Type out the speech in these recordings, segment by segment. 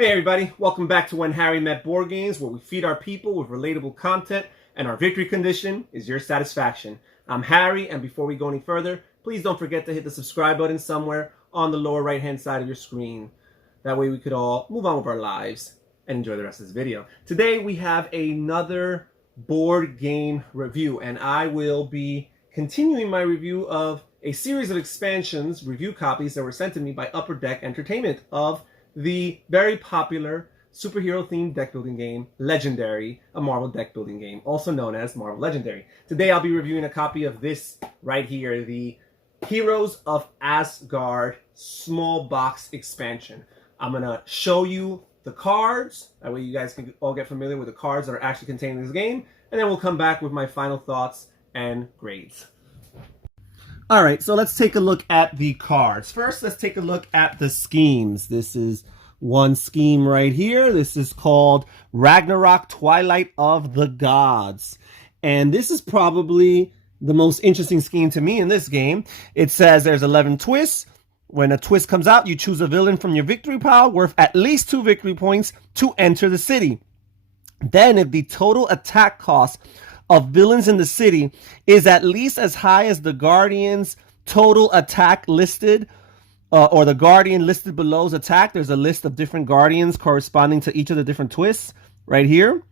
Hey everybody, welcome back to When Harry Met Board Games, where we feed our people with relatable content and our victory condition is your satisfaction. I'm Harry, and before we go any further, please don't forget to hit the subscribe button somewhere on the lower right hand side of your screen. That way we could all move on with our lives and enjoy the rest of this video. Today we have another board game review, and I will be continuing my review of a series of expansions, review copies that were sent to me by Upper Deck Entertainment of the very popular superhero-themed deck-building game, Legendary, a Marvel deck-building game, also known as Marvel Legendary. Today I'll be reviewing a copy of this right here, the Heroes of Asgard small box expansion. I'm going to show you the cards, that way you guys can all get familiar with the cards that are actually contained in this game, and then we'll come back with my final thoughts and grades. Alright, so let's take a look at the cards. First, let's take a look at the schemes. This is one scheme right here. This is called Ragnarok, Twilight of the Gods. And this is probably the most interesting scheme to me in this game. It says there's 11 twists. When a twist comes out, you choose a villain from your victory pile worth at least 2 victory points to enter the city. Then, if the total attack cost of villains in the city is at least as high as the Guardian's total attack listed, or the Guardian listed below's attack. There's a list of different Guardians corresponding to each of the different twists right here.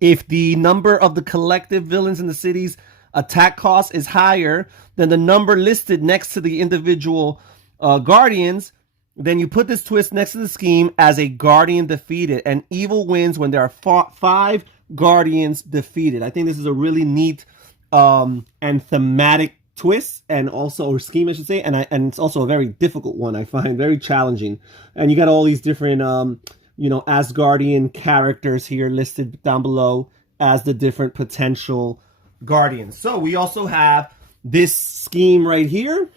If the number of the collective villains in the city's attack cost is higher than the number listed next to the individual Guardians, then you put this twist next to the scheme as a Guardian defeated, and evil wins when there are 5 Guardians defeated. I think this is a really neat and thematic twist, and also, or scheme I should say, and it's also a very difficult one. I find very challenging. And you got all these different Asgardian characters here listed down below as the different potential Guardians. So we also have this scheme right here.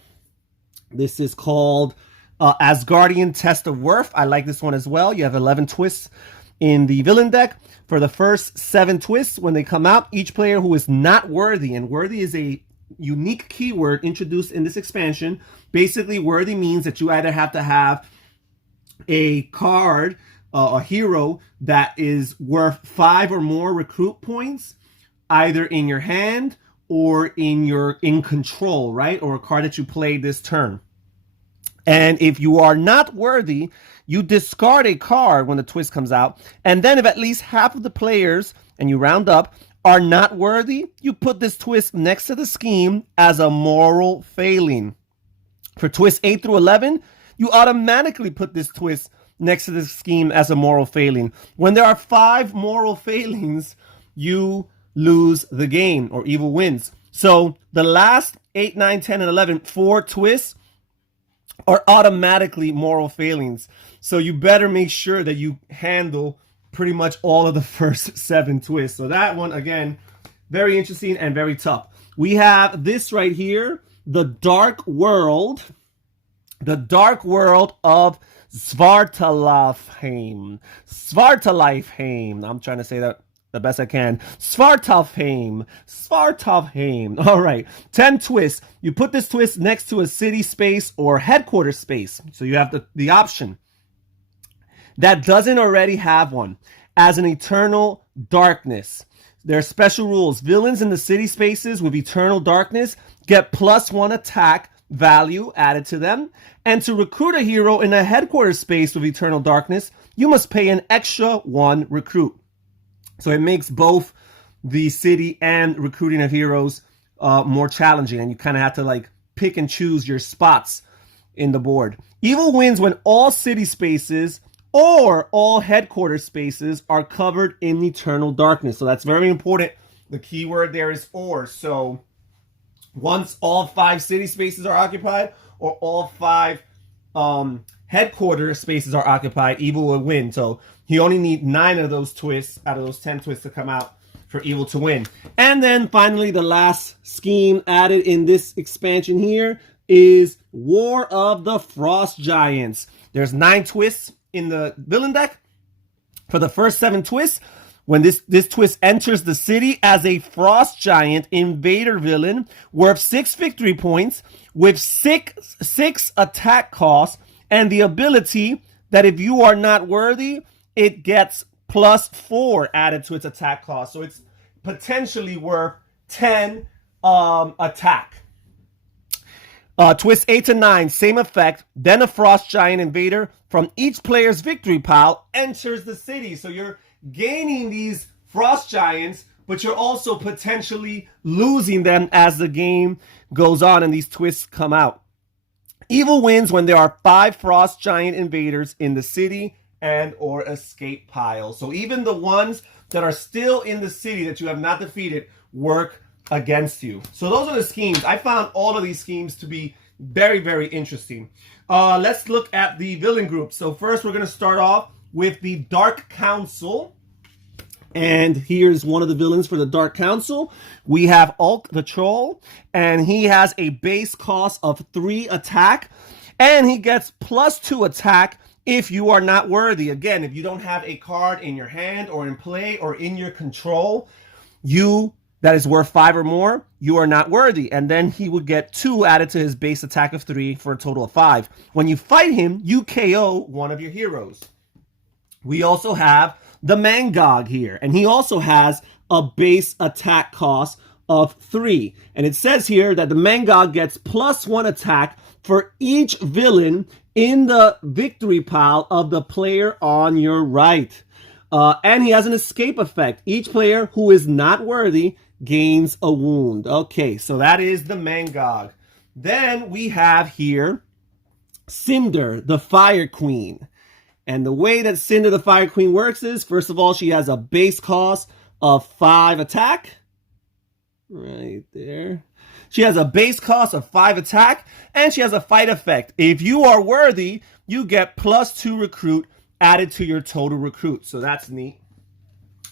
This is called Asgardian Test of Worth. I like this one as well. You have 11 twists in the villain deck. For the first 7 twists, when they come out, each player who is not worthy, and worthy is a unique keyword introduced in this expansion. Basically, worthy means that you either have to have a card, a hero, that is worth 5 or more recruit points, either in your hand or in control, right? Or a card that you played this turn. And if you are not worthy, you discard a card when the twist comes out. And then if at least half of the players, and you round up, are not worthy, you put this twist next to the scheme as a moral failing. For twists 8 through 11, you automatically put this twist next to the scheme as a moral failing. When there are 5 moral failings, you lose the game, or evil wins. So the last 8, 9, 10, and 11, 4 twists are automatically moral failings. So you better make sure that you handle pretty much all of the first 7 twists. So that one, again, very interesting and very tough. We have this right here, the Dark World of Svartalfheim. I'm trying to say that the best I can. Svartalfheim. All right. 10 twists. You put this twist next to a city space or headquarters space. So you have the option that doesn't already have one as an eternal darkness. There are special rules. Villains in the city spaces with eternal darkness get +1 attack value added to them. And to recruit a hero in a headquarters space with eternal darkness, you must pay an extra 1 recruit. So it makes both the city and recruiting of heroes more challenging, and you kind of have to pick and choose your spots in the board. Evil wins when all city spaces or all headquarters spaces are covered in eternal darkness. So that's very important. The key word there is or. So once all 5 city spaces are occupied or all 5 headquarters spaces are occupied, evil will win. So you only need 9 of those twists out of those 10 twists to come out for evil to win. And then finally, the last scheme added in this expansion here is War of the Frost Giants. There's 9 twists in the villain deck. For the first 7 twists, when this twist enters the city as a Frost Giant invader villain worth 6 victory points with 6 attack costs and the ability that if you are not worthy, it gets +4 added to its attack cost. So it's potentially worth 10 attack. Twist 8 to 9, same effect. Then a frost giant invader from each player's victory pile enters the city. So you're gaining these frost giants, but you're also potentially losing them as the game goes on and these twists come out. Evil wins when there are 5 frost giant invaders in the city and or escape pile. So even the ones that are still in the city that you have not defeated work against you. So those are the schemes. I found all of these schemes to be very, very interesting. Let's look at the villain group. So first we're going to start off with the Dark Council. And here's one of the villains for the Dark Council. We have Ulk the Troll, and he has a base cost of 3 attack, and he gets +2 attack if you are not worthy. Again, if you don't have a card in your hand or in play or in your control, that is worth 5 or more, you are not worthy. And then he would get 2 added to his base attack of 3 for a total of 5. When you fight him, you KO one of your heroes. We also have the Mangog here, and he also has a base attack cost of 3. And it says here that the Mangog gets +1 attack for each villain in the victory pile of the player on your right. And he has an escape effect. Each player who is not worthy gains a wound. Okay, so that is the Mangog. Then we have here Cinder, the Fire Queen. And the way that Cinder the Fire Queen works is, first of all, she has a base cost of 5 attack. Right there. She has a base cost of 5 attack, and she has a fight effect. If you are worthy, you get +2 recruit added to your total recruit. So that's neat.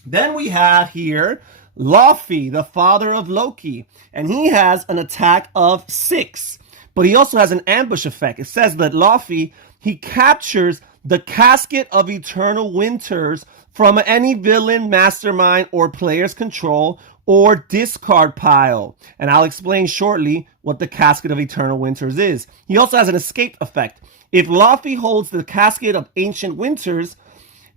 Then we have here Luffy, the father of Loki, and he has an attack of 6. But he also has an ambush effect. It says that Luffy, he captures the Casket of Eternal Winters from any villain, mastermind, or player's control or discard pile. And I'll explain shortly what the Casket of Eternal Winters is. He also has an escape effect. If Luffy holds the Casket of Ancient Winters,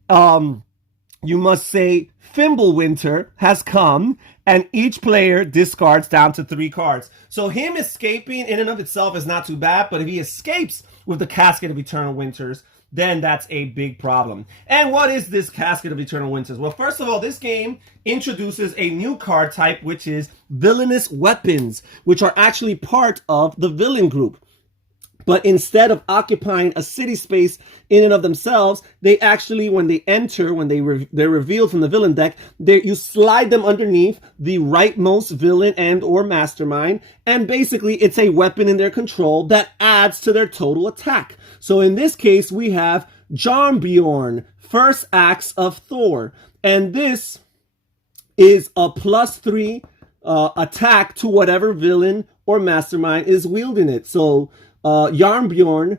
you must say Fimbulwinter has come, and each player discards down to 3 cards. So him escaping in and of itself is not too bad, but if he escapes with the Casket of Eternal Winters, then that's a big problem. And what is this Casket of Eternal Winters? Well, first of all, this game introduces a new card type, which is villainous weapons, which are actually part of the villain group. But instead of occupying a city space in and of themselves, they actually, when they enter, they're revealed from the villain deck, you slide them underneath the rightmost villain and or mastermind, and basically it's a weapon in their control that adds to their total attack. So in this case, we have Jarnbjorn, First Axe of Thor, and this is a +3 attack to whatever villain or mastermind is wielding it. So Jarnbjorn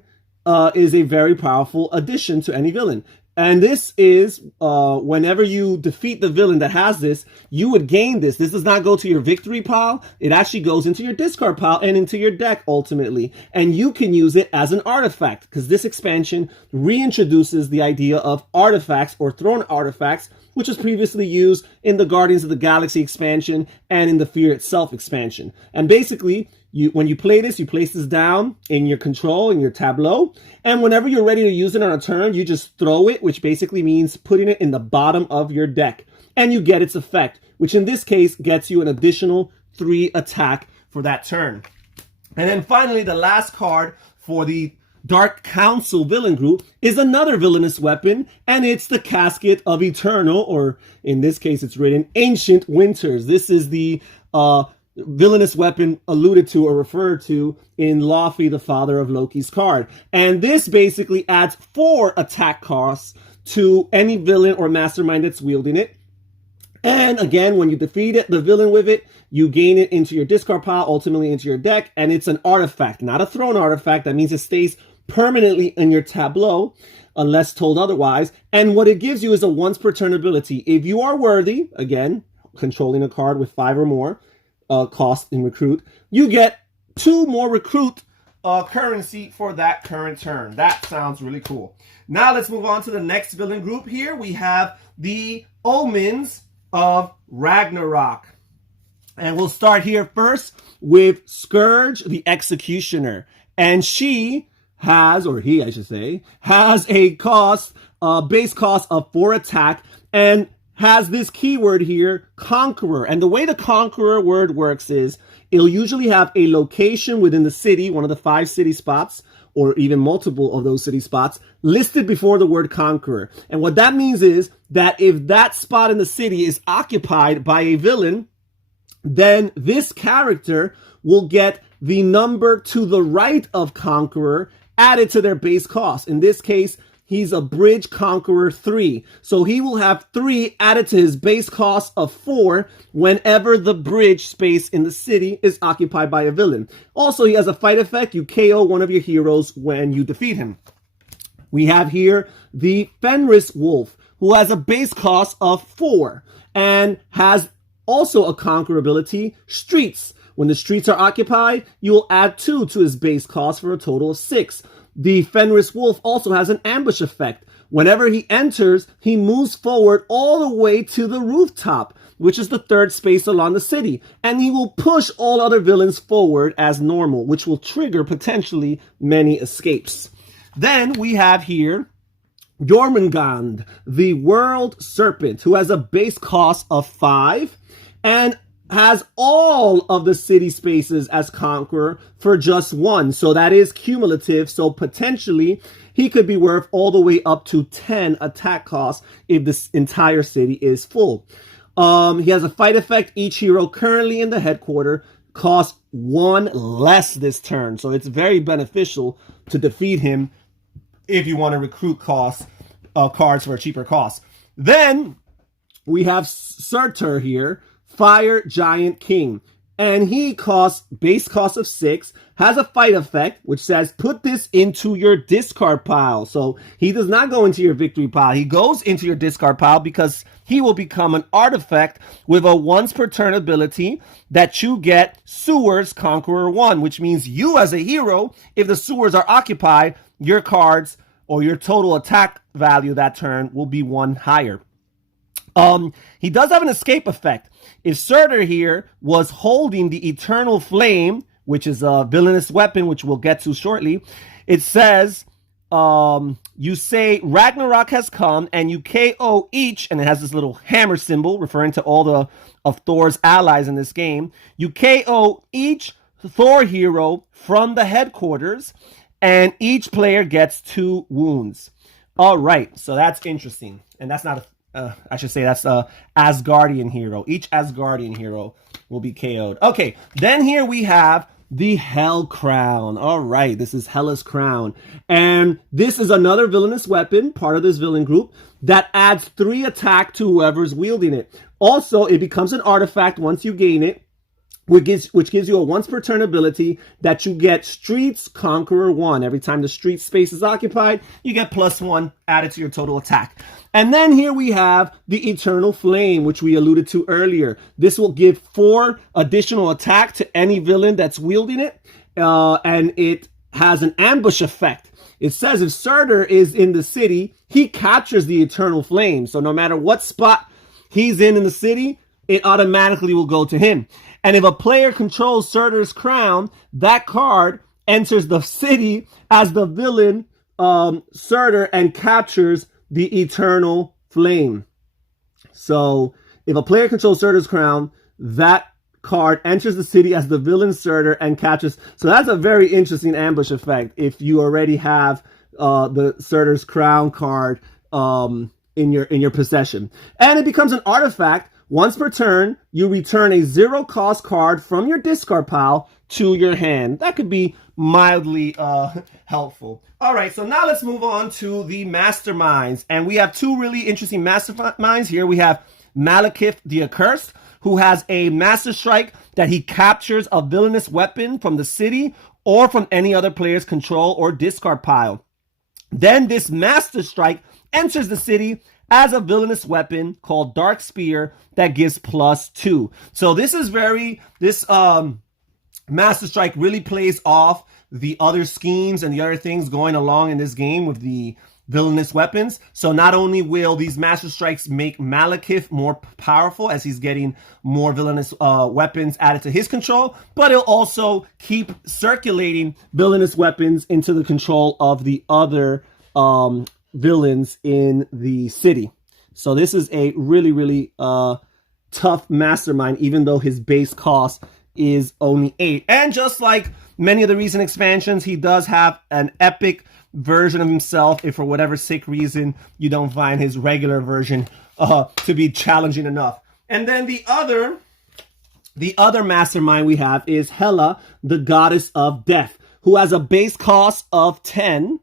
is a very powerful addition to any villain. And this is, whenever you defeat the villain that has this, you would gain this. This does not go to your victory pile. It actually goes into your discard pile and into your deck ultimately. And you can use it as an artifact, because this expansion reintroduces the idea of artifacts or thrown artifacts, which was previously used in the Guardians of the Galaxy expansion and in the Fear Itself expansion. And basically, when you play this, you place this down in your control, in your tableau, and whenever you're ready to use it on a turn, you just throw it, which basically means putting it in the bottom of your deck, and you get its effect, which in this case gets you an additional 3 attack for that turn. And then finally, the last card for the Dark Council villain group is another villainous weapon, and it's the Casket of Eternal, or in this case, it's written Ancient Winters. This is the villainous weapon alluded to or referred to in Luffy, the father of Loki's card. And this basically adds 4 attack costs to any villain or mastermind that's wielding it. And again, when you defeat it, the villain with it, you gain it into your discard pile, ultimately into your deck, and it's an artifact, not a thrown artifact. That means it stays permanently in your tableau, unless told otherwise. And what it gives you is a once per turn ability. If you are worthy, again, controlling a card with 5 or more, cost in recruit, you get 2 more recruit currency for that current turn. That sounds really cool. Now let's move on to the next villain group here. We have the Omens of Ragnarok. And we'll start here first with Scourge the Executioner. And she has, or he I should say, has a cost, base cost of 4 attack, and has this keyword here, Conqueror. And the way the Conqueror word works is, it'll usually have a location within the city, one of the 5 city spots, or even multiple of those city spots, listed before the word Conqueror. And what that means is that if that spot in the city is occupied by a villain, then this character will get the number to the right of Conqueror added to their base cost. In this case, he's a Bridge Conqueror 3. So he will have 3 added to his base cost of 4 whenever the bridge space in the city is occupied by a villain. Also, he has a fight effect. You KO one of your heroes when you defeat him. We have here the Fenris Wolf, who has a base cost of 4 and has also a Conqueror ability, Streets. When the streets are occupied, you will add 2 to his base cost for a total of 6. The Fenris Wolf also has an ambush effect. Whenever he enters, he moves forward all the way to the rooftop, which is the 3rd space along the city. And he will push all other villains forward as normal, which will trigger potentially many escapes. Then we have here Doorman, the World Serpent, who has a base cost of 5 and has all of the city spaces as Conqueror for just 1. So that is cumulative. So potentially he could be worth all the way up to 10 attack costs if this entire city is full. He has a fight effect. Each hero currently in the headquarters costs 1 less this turn. So it's very beneficial to defeat him if you want to recruit cards for a cheaper cost. Then we have Surtur here, Fire Giant King, and he costs base cost of 6, has a fight effect which says put this into your discard pile. So he does not go into your victory pile, he goes into your discard pile because he will become an artifact with a once per turn ability that you get Sewers Conqueror 1, which means you as a hero, if the sewers are occupied, your cards or your total attack value that turn will be 1 higher. He does have an escape effect. If Surtur here was holding the Eternal Flame, which is a villainous weapon, which we'll get to shortly, it says, you say Ragnarok has come and you KO each, and it has this little hammer symbol referring to all of Thor's allies in this game. You KO each Thor hero from the headquarters, and each player gets 2 wounds. All right, so that's interesting. And that's not I should say that's a Asgardian hero. Each Asgardian hero will be KO'd. Okay, then here we have the Hell Crown. All right, this is Hela's Crown. And this is another villainous weapon, part of this villain group, that adds 3 attack to whoever's wielding it. Also, it becomes an artifact once you gain it, which gives you a once per turn ability that you get Streets Conqueror 1. Every time the street space is occupied, you get +1 added to your total attack. And then here we have the Eternal Flame, which we alluded to earlier. This will give 4 additional attack to any villain that's wielding it. And it has an ambush effect. It says if Surtur is in the city, he captures the Eternal Flame. So no matter what spot he's in the city, it automatically will go to him. And if a player controls Surtur's crown, that card enters the city as the villain Surtur and captures the Eternal Flame. So if a player controls Surtur's crown, that card enters the city as the villain Surtur and captures. So that's a very interesting ambush effect if you already have the Surtur's crown card in your possession. And it becomes an artifact. Once per turn, you return a 0-cost card from your discard pile to your hand. That could be mildly helpful. All right, so now let's move on to the masterminds. And we have 2 really interesting masterminds here. We have Malekith the Accursed, who has a Master Strike that he captures a villainous weapon from the city or from any other player's control or discard pile. Then this Master Strike enters the city as a villainous weapon called Dark Spear that gives +2. So this is Master Strike really plays off the other schemes and the other things going along in this game with the villainous weapons. So not only will these Master Strikes make Malekith more powerful as he's getting more villainous weapons added to his control, but it'll also keep circulating villainous weapons into the control of the other villains in the city. So this is a really, really tough mastermind, even though his base cost is only 8. And just like many of the recent expansions, he does have an epic version of himself if for whatever sick reason you don't find his regular version to be challenging enough. And then the other mastermind we have is Hela, the goddess of death, who has a base cost of 10.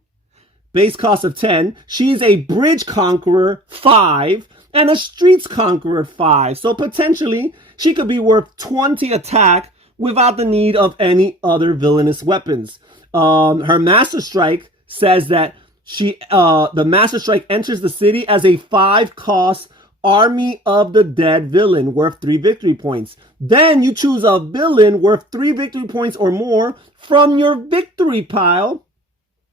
She's a bridge conqueror 5 and a streets conqueror 5. So potentially she could be worth 20 attack without the need of any other villainous weapons. Her Master Strike says that the Master Strike enters the city as a 5-cost Army of the Dead villain worth 3 victory points. Then you choose a villain worth 3 victory points or more from your victory pile,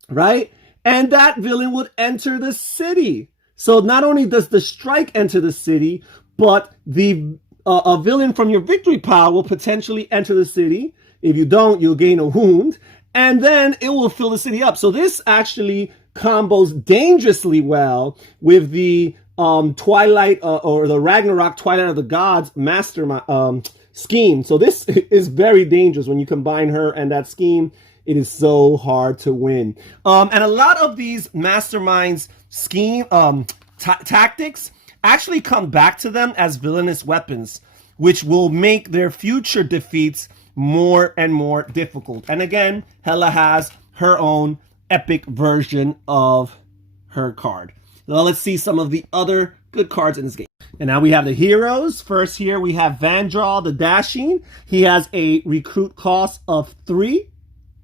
right? And that villain would enter the city. So not only does the strike enter the city, but a villain from your victory pile will potentially enter the city. If you don't, you'll gain a wound. And then it will fill the city up. So this actually combos dangerously well with the Twilight or the Ragnarok Twilight of the Gods master scheme. So this is very dangerous when you combine her and that scheme. It is so hard to win. And a lot of these masterminds scheme tactics actually come back to them as villainous weapons, which will make their future defeats more and more difficult. And again, Hela has her own epic version of her card. Now let's see some of the other good cards in this game. And now we have the heroes. First here we have Vandral the Dashing. He has a recruit cost of 3.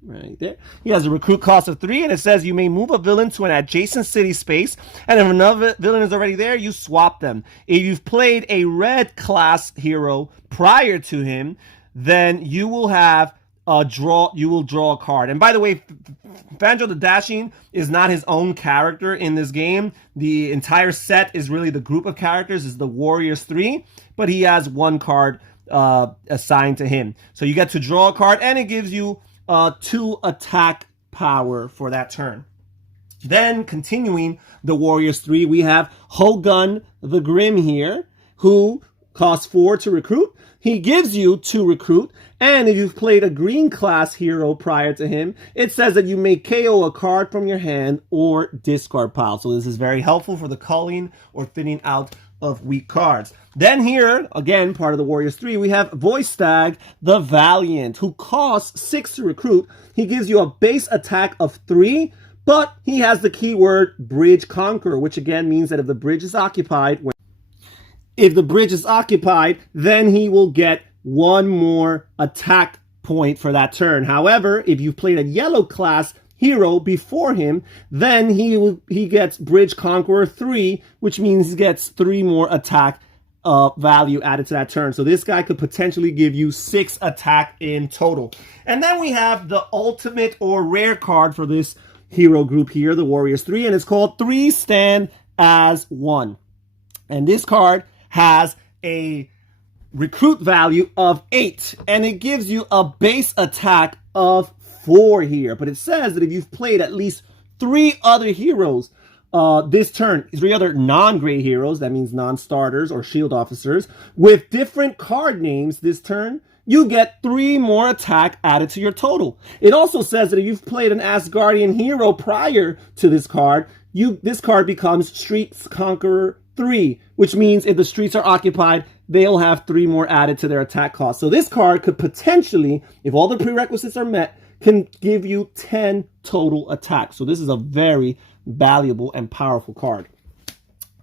Right there. He has a recruit cost of 3, and it says you may move a villain to an adjacent city space, and if another villain is already there, you swap them. If you've played a red class hero prior to him, then you will have draw a card. And by the way, Vandral the Dashing is not his own character in this game. The entire set is really the group of characters, is the Warriors 3, but he has 1 card assigned to him. So you get to draw a card, and it gives you 2 attack power for that turn. Then continuing the Warriors 3, we have Hogun the Grim here, who costs 4 to recruit. He gives you 2 recruit, and if you've played a green class hero prior to him, it says that you may KO a card from your hand or discard pile. So this is very helpful for the culling or thinning out of weak cards. Then here, again, part of the Warriors 3, we have Voistag the Valiant, who costs 6 to recruit. He gives you a base attack of 3, but he has the keyword Bridge Conqueror, which again means that if the bridge is occupied, then he will get 1 more attack point for that turn. However, if you've played a yellow class hero before him, then he gets Bridge Conqueror 3, which means he gets 3 more attack value added to that turn. So this guy could potentially give you 6 attack in total. And then we have the ultimate or rare card for this hero group here, the Warriors 3, and it's called 3 Stand as 1. And this card has a recruit value of 8, and it gives you a base attack of 4 here. But it says that if you've played at least 3 other heroes this turn, 3 other non-gray heroes, that means non-starters or shield officers, with different card names this turn, you get 3 more attack added to your total. It also says that if you've played an Asgardian hero prior to this card, this card becomes Streets Conqueror 3, which means if the streets are occupied, they'll have 3 more added to their attack cost. So this card could potentially, if all the prerequisites are met, can give you 10 total attack. So this is a very valuable and powerful card.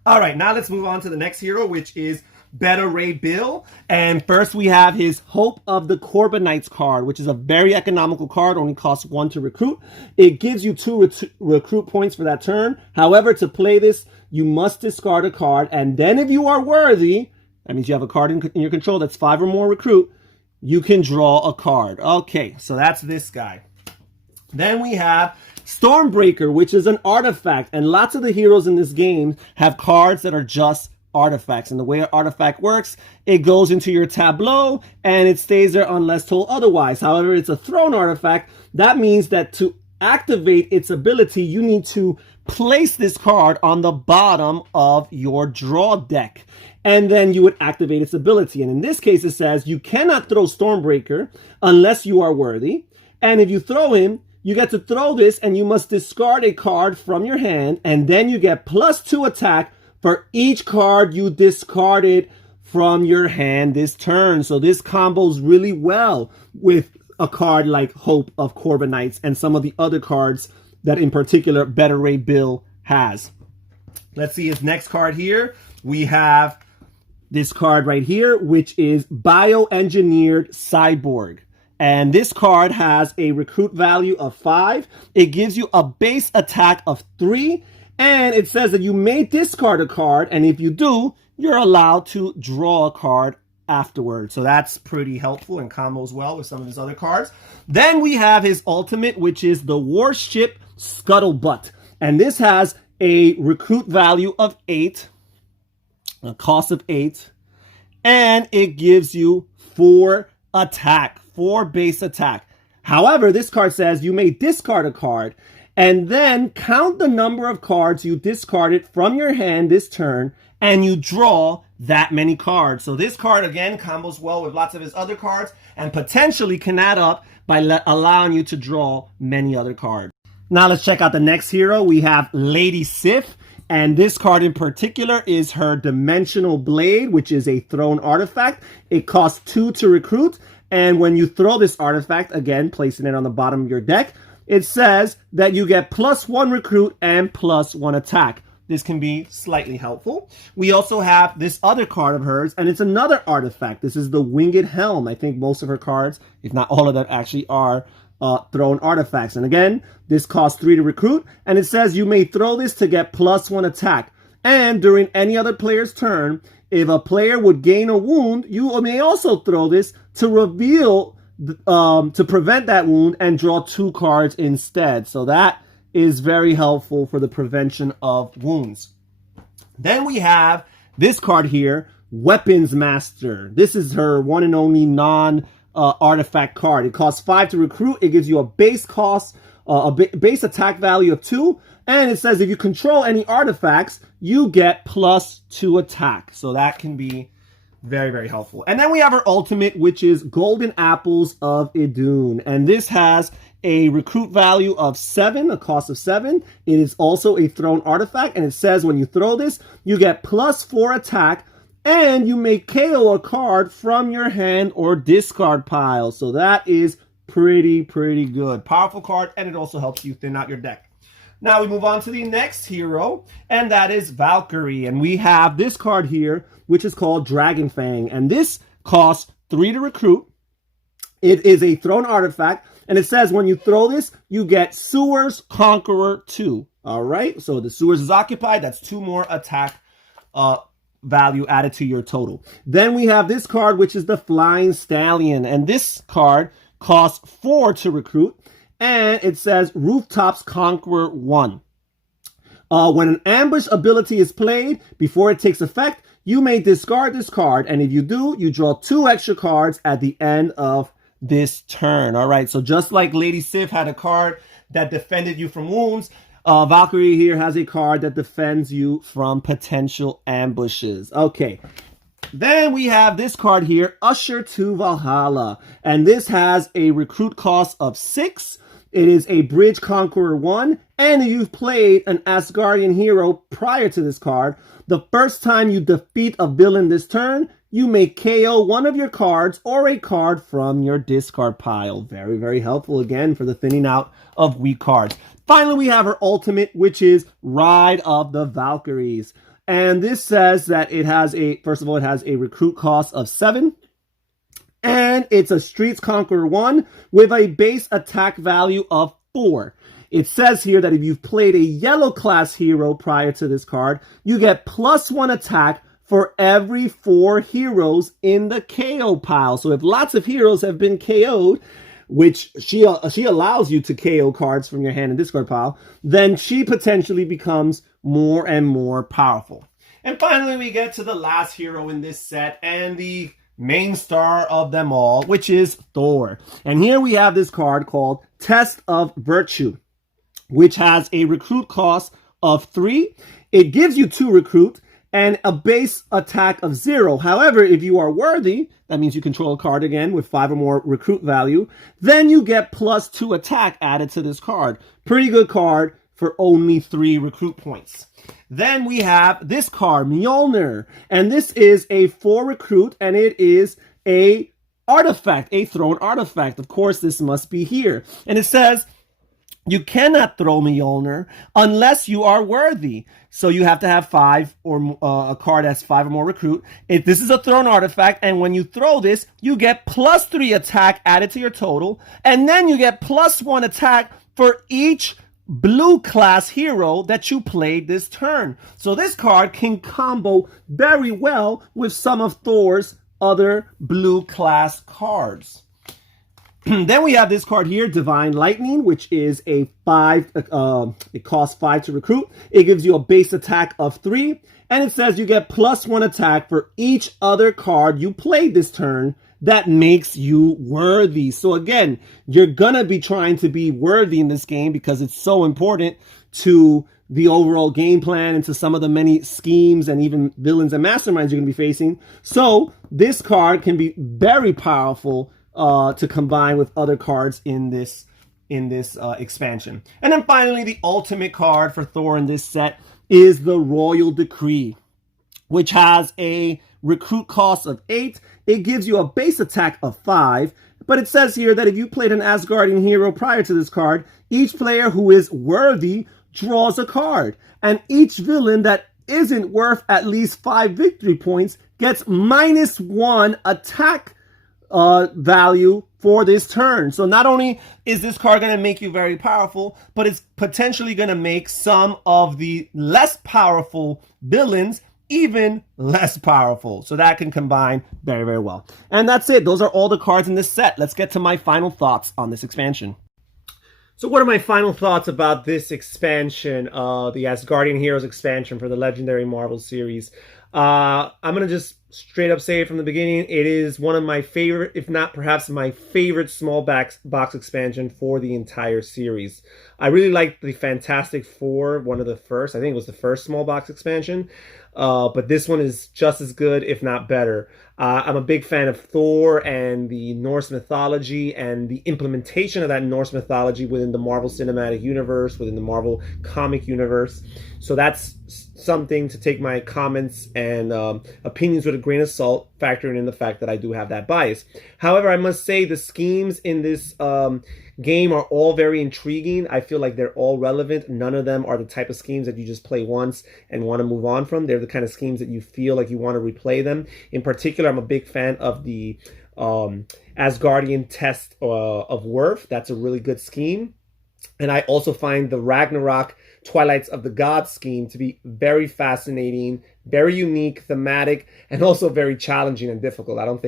All right, now let's move on to the next hero, which is Beta Ray Bill. And first we have his Hope of the Corbinites card, which is a very economical card, only costs 1 to recruit. It gives you 2 recruit points for that turn. However, to play this, you must discard a card, and then if you are worthy, that means you have a card in your control that's 5 or more recruit, you can draw a card. Okay, so that's this guy. Then we have Stormbreaker, which is an artifact. And lots of the heroes in this game have cards that are just artifacts. And the way an artifact works, it goes into your tableau and it stays there unless told otherwise. However, it's a thrown artifact. That means that to activate its ability, you need to place this card on the bottom of your draw deck. And then you would activate its ability. And in this case, it says you cannot throw Stormbreaker unless you are worthy. And if you throw him, you get to throw this and you must discard a card from your hand. And then you get +2 attack for each card you discarded from your hand this turn. So this combos really well with a card like Hope of Corbinites and some of the other cards that in particular Better Ray Bill has. Let's see his next card here. We have this card right here, which is Bioengineered Cyborg. And this card has a recruit value of 5. It gives you a base attack of 3. And it says that you may discard a card. And if you do, you're allowed to draw a card afterwards. So that's pretty helpful and combos well with some of his other cards. Then we have his ultimate, which is the Warship Scuttlebutt. And this has a recruit value of 8. A cost of 8. And it gives you 4 attack. 4 base attack. However, this card says you may discard a card and then count the number of cards you discarded from your hand this turn and you draw that many cards. So this card again combos well with lots of his other cards and potentially can add up by allowing you to draw many other cards. Now let's check out the next hero. We have Lady Sif. And this card in particular is her Dimensional Blade, which is a thrown artifact. It costs 2 to recruit. And when you throw this artifact, again, placing it on the bottom of your deck, it says that you get +1 recruit and +1 attack. This can be slightly helpful. We also have this other card of hers, and it's another artifact. This is the Winged Helm. I think most of her cards, if not all of them, actually are thrown artifacts. And again, this costs 3 to recruit, and it says you may throw this to get +1 attack. And during any other player's turn, if a player would gain a wound, you may also throw this to reveal, to prevent that wound and draw 2 cards instead. So that is very helpful for the prevention of wounds. Then we have this card here, Weapons Master. This is her one and only non-artifact card. It costs 5 to recruit. It gives you a base cost, base attack value of 2. And it says if you control any artifacts, you get +2 attack. So that can be very, very helpful. And then we have our ultimate, which is Golden Apples of Idun. And this has a recruit value of 7, a cost of 7. It is also a thrown artifact. And it says when you throw this, you get +4 attack. And you may KO a card from your hand or discard pile. So that is pretty good. Powerful card. And it also helps you thin out your deck. Now we move on to the next hero, and that is Valkyrie. And we have this card here, which is called Dragon Fang. And this costs 3 to recruit. It is a thrown artifact. And it says when you throw this, you get Sewers Conqueror 2. All right. So the Sewers is occupied. That's 2 more attack value added to your total. Then we have this card, which is the Flying Stallion. And this card costs 4 to recruit. And it says Rooftops Conqueror 1. When an ambush ability is played, before it takes effect, you may discard this card. And if you do, you draw 2 extra cards at the end of this turn. All right, so just like Lady Sif had a card that defended you from wounds, Valkyrie here has a card that defends you from potential ambushes. Okay. Then we have this card here, Usher to Valhalla. And this has a recruit cost of 6. It is a Bridge Conqueror 1. And if you've played an Asgardian hero prior to this card, the first time you defeat a villain this turn, you may KO one of your cards or a card from your discard pile. Very, very helpful again for the thinning out of weak cards. Finally, we have her ultimate, which is Ride of the Valkyries. And this says that it has first of all, it has a recruit cost of 7. And it's a Streets Conqueror 1 with a base attack value of 4. It says here that if you've played a yellow class hero prior to this card, you get +1 attack for every 4 heroes in the KO pile. So if lots of heroes have been KO'd, which she allows you to KO cards from your hand and discard pile, then she potentially becomes more and more powerful. And finally, we get to the last hero in this set and the main star of them all, which is Thor. And here we have this card called Test of Virtue, which has a recruit cost of 3. It gives you 2 recruit and a base attack of 0. However, if you are worthy, that means you control a card again with 5 or more recruit value, then you get +2 attack added to this card. Pretty good card for only 3 recruit points. Then we have this card, Mjolnir, and this is a 4 recruit, and it is a artifact, a thrown artifact. Of course, this must be here. And it says, you cannot throw Mjolnir unless you are worthy. So you have to have 5 or a card that's 5 or more recruit. This is a thrown artifact, and when you throw this, you get +3 attack added to your total, and then you get +1 attack for each blue class hero that you played this turn. So this card can combo very well with some of Thor's other blue class cards. Then we have this card here, Divine Lightning, which is a 5, it costs 5 to recruit. It gives you a base attack of 3, and it says you get +1 attack for each other card you played this turn that makes you worthy. So again, you're gonna be trying to be worthy in this game because it's so important to the overall game plan and to some of the many schemes and even villains and masterminds you're gonna be facing. So this card can be very powerful to combine with other cards in this expansion. And then finally, the ultimate card for Thor in this set is the Royal Decree, which has a recruit cost of 8. It gives you a base attack of 5, but it says here that if you played an Asgardian hero prior to this card, each player who is worthy draws a card, and each villain that isn't worth at least 5 victory points gets -1 attack value for this turn. So not only is this card going to make you very powerful, but it's potentially going to make some of the less powerful villains even less powerful. So that can combine very, very well. And that's it. Those are all the cards in this set. Let's get to my final thoughts on this expansion. So what are my final thoughts about this expansion, the Asgardian Heroes expansion for the Legendary Marvel series? I'm going to just straight up say it from the beginning. It is one of my favorite, if not perhaps my favorite small box expansion for the entire series. I really liked the Fantastic Four, one of the first. I think it was the first small box expansion. But this one is just as good, if not better. I'm a big fan of Thor and the Norse mythology and the implementation of that Norse mythology within the Marvel Cinematic Universe, within the Marvel comic universe. So that's something to take my comments and opinions with a grain of salt, factoring in the fact that I do have that bias. However, I must say the schemes in this game are all very intriguing. I feel like they're all relevant. None of them are the type of schemes that you just play once and want to move on from. They're the kind of schemes that you feel like you want to replay them. In particular, I'm a big fan of the Asgardian Test of Worth. That's a really good scheme. And I also find the Ragnarok Twilights of the Gods scheme to be very fascinating, very unique, thematic, and also very challenging and difficult. I don't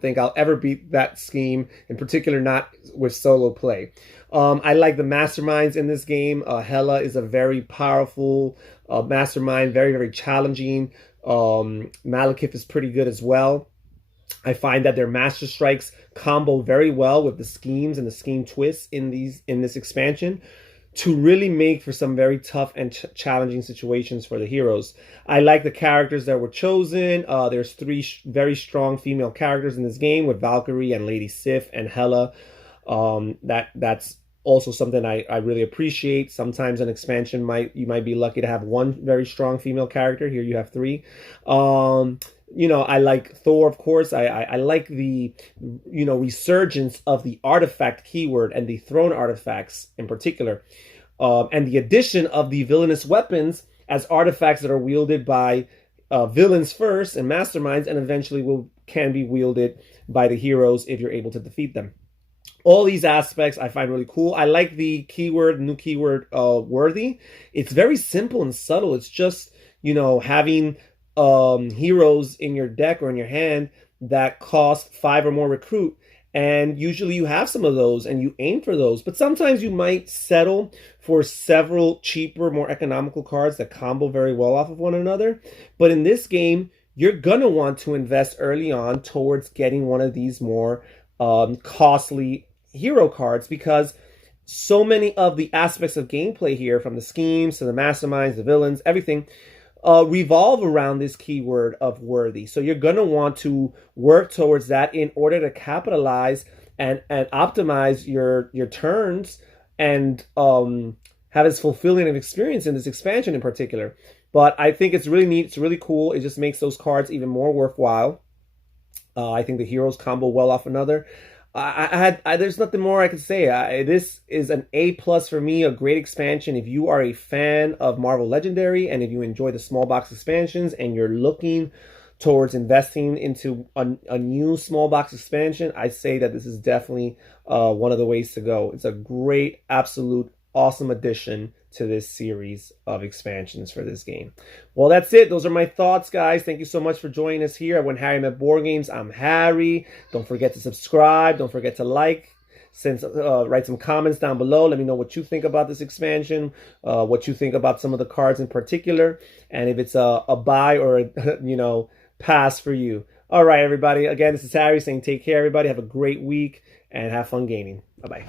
think I'll ever beat that scheme, in particular not with solo play. I like the masterminds in this game. Hela is a very powerful mastermind, very, very challenging. Malekith is pretty good as well. I find that their master strikes combo very well with the schemes and the scheme twists in this expansion to really make for some very tough and challenging situations for the heroes. I like the characters that were chosen. There's 3 very strong female characters in this game with Valkyrie and Lady Sif and Hela. That's also something I really appreciate. Sometimes an expansion you might be lucky to have 1 very strong female character. Here you have 3. I like Thor, of course. I like the, resurgence of the artifact keyword and the throne artifacts in particular. And the addition of the villainous weapons as artifacts that are wielded by villains first and masterminds, and eventually can be wielded by the heroes if you're able to defeat them. All these aspects I find really cool. I like the new keyword, worthy. It's very simple and subtle. It's just, having heroes in your deck or in your hand that cost 5 or more recruit, And usually you have some of those and you aim for those, but sometimes you might settle for several cheaper, more economical cards that combo very well off of one another. But in this game, you're going to want to invest early on towards getting one of these more costly hero cards, because so many of the aspects of gameplay here, from the schemes to the masterminds, the villains, everything, revolve around this keyword of worthy. So you're going to want to work towards that in order to capitalize and optimize your turns and have as fulfilling an experience in this expansion in particular. But I think it's really neat. It's really cool. It just makes those cards even more worthwhile. I think the heroes combo well off another. There's nothing more I can say. This is an A+ for me, a great expansion. If you are a fan of Marvel Legendary and if you enjoy the small box expansions and you're looking towards investing into a new small box expansion, I say that this is definitely one of the ways to go. It's a great, absolute, awesome addition to this series of expansions for this game. Well, that's it. Those are my thoughts, guys. Thank you so much for joining us here at When Harry Met Board Games. I'm Harry. Don't forget to subscribe. Don't forget to like. Write some comments down below. Let me know what you think about this expansion, what you think about some of the cards in particular, and if it's a buy or a pass for you. All right, everybody. Again, this is Harry saying take care, everybody. Have a great week and have fun gaming. Bye-bye.